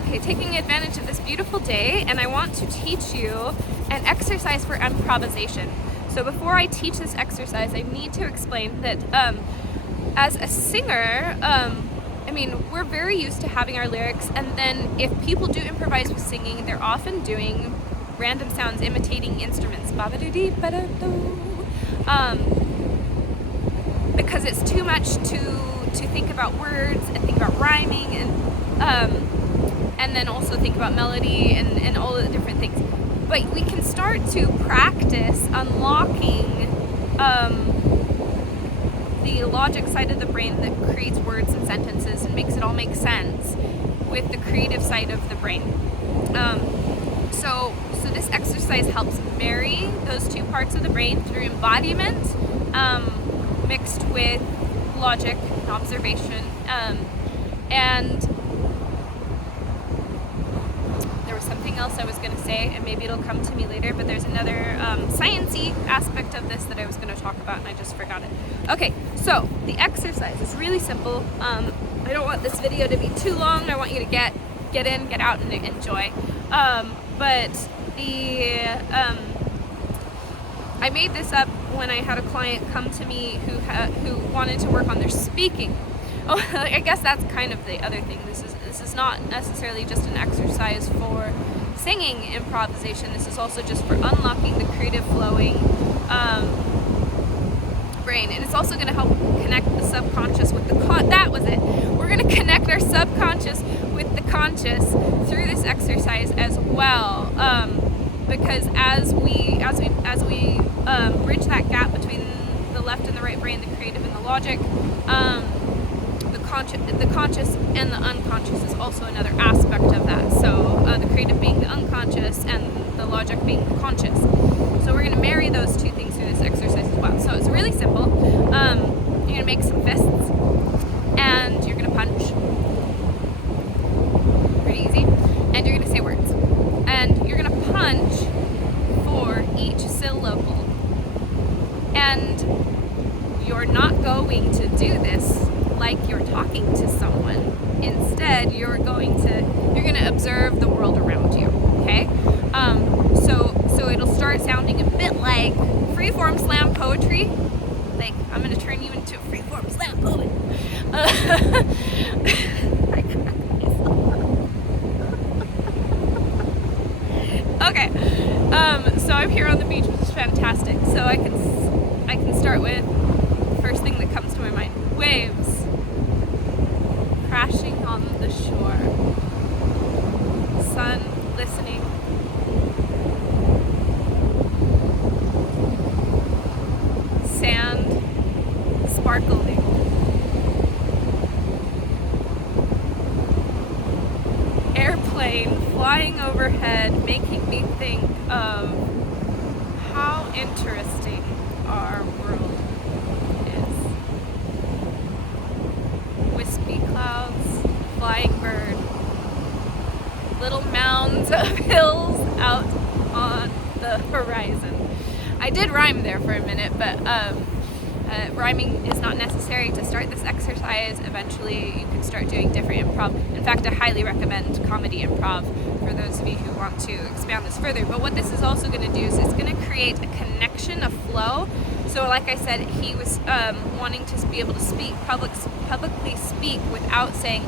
Okay, taking advantage of this beautiful day, and I want to teach you an exercise for improvisation. So before I teach this exercise, I need to explain that as a singer, we're very used to having our lyrics, and then if people do improvise with singing, they're often doing random sounds imitating instruments. Because it's too much to think about words and think about rhyming and then also think about melody and all of the different things. But we can start to practice unlocking the logic side of the brain that creates words and sentences and makes it all make sense with the creative side of the brain. So this exercise helps marry those two parts of the brain through embodiment mixed with logic and observation. And there was something else I was going to say, and maybe it'll come to me later, but there's another science-y aspect of this that I was going to talk about, and I just forgot it. Okay, so the exercise is really simple. I don't want this video to be too long. I want you to get in, get out, and enjoy. But I made this up when I had a client come to me who wanted to work on their speaking. Oh, I guess that's kind of the other thing. This is not necessarily just an exercise for singing improvisation. This is also just for unlocking the creative flowing brain, and it's also going to help connect the subconscious with the that was it. We're going to connect our subconscious with the conscious through this exercise as well, because as we bridge that gap between the left and the right brain, the creative and the logic, the conscious and the unconscious is also another aspect of that. So the creative being the unconscious and the logic being the conscious. So we're going to marry those two things through this exercise as well. So it's really simple. You're going to make some fists, and you're going to punch. Pretty easy. And you're going to say words. And you're going to punch for each syllable. And you're not going to do this like you're talking to someone. Instead, you're going to observe the world around you. Okay? So it'll start sounding a bit like freeform slam poetry. Like, I'm going to turn you into a freeform slam poet. Okay. So I'm here on the beach, which is fantastic. So I can start with the first thing that comes to my mind: waves crashing on the shore, sun glistening, sand sparkling, airplane flying overhead, making me think of how interesting our world is. Wispy clouds, flying bird, little mounds of hills out on the horizon. I did rhyme there for a minute, but rhyming is not necessary to start this exercise. Eventually you can start doing different improv. In fact, I highly recommend comedy improv for those of you who want to expand this further. But what this is also going to do is it's going to create a connection, a flow. So like I said, he was wanting to be able to speak publicly speak without saying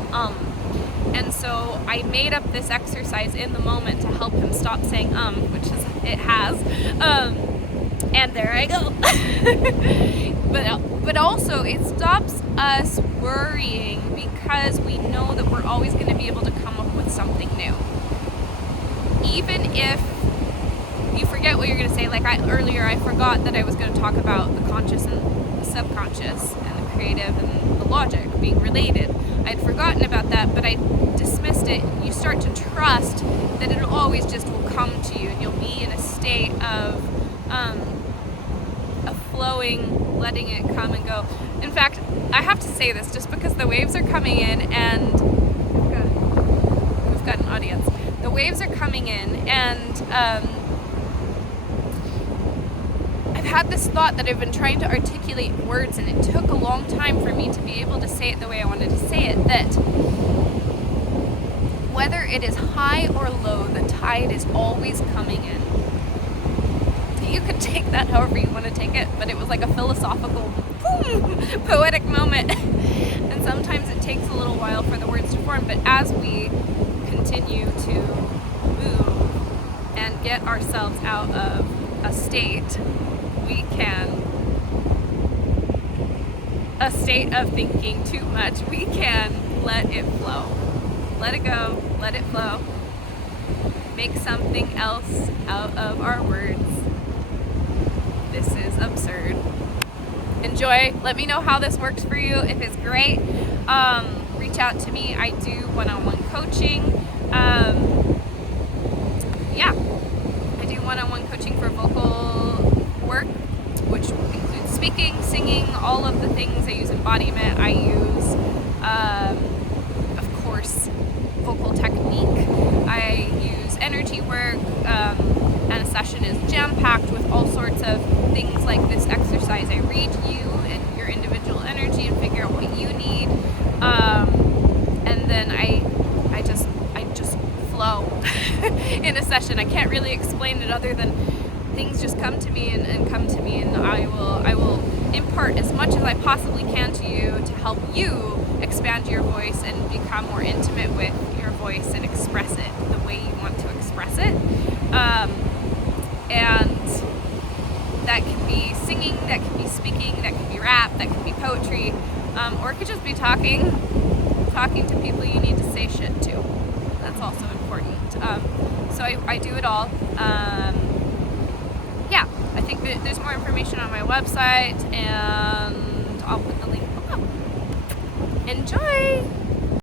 and so I made up this exercise in the moment to help him stop saying which is it has, and there I go. But also it stops us worrying, because we know that we're always going to be able to come up with something new, even if you forget what you're going to say. Like earlier I forgot that I was going to talk about the conscious and the subconscious and the creative and the logic being related. I'd forgotten about that, but I dismissed it. You start to trust that it always just will come to you, and you'll be in a state of flowing, letting it come and go. In fact, I have to say this just because the waves are coming in, and we've got an audience. The waves are coming in, and I've had this thought that I've been trying to articulate in words, and it took a long time for me to be able to say it the way I wanted to say it, that Whether it is high or low, the tide is always coming in. You could take that however you want to take it, but it was like a philosophical, boom, poetic moment. And sometimes it takes a little while for the words to form, but as we continue to move and get ourselves out of a state, a state of thinking too much, we can let it flow. Let it go, let it flow. Make something else out of our words. This is absurd. Enjoy. Let me know how this works for you. If it's great, reach out to me. I do one-on-one coaching. I do one-on-one coaching for vocal work, which includes speaking, singing, all of the things. I use embodiment. I use, of course, vocal technique. I use energy work, and a session is jam-packed with all sorts of things like this exercise. I read you and your individual energy and figure out what you need, and then I just flow in a session. I can't really explain it other than things just come to me and come to me, and I will impart as much as I possibly can to you to help you expand your voice and become more intimate with your voice and express it the way you want to express it. And that can be singing, that can be speaking, that can be rap, that can be poetry, or it could just be talking to people you need to say shit to. That's also important. So I do it all. I think that there's more information on my website, and I'll put the link below. Enjoy!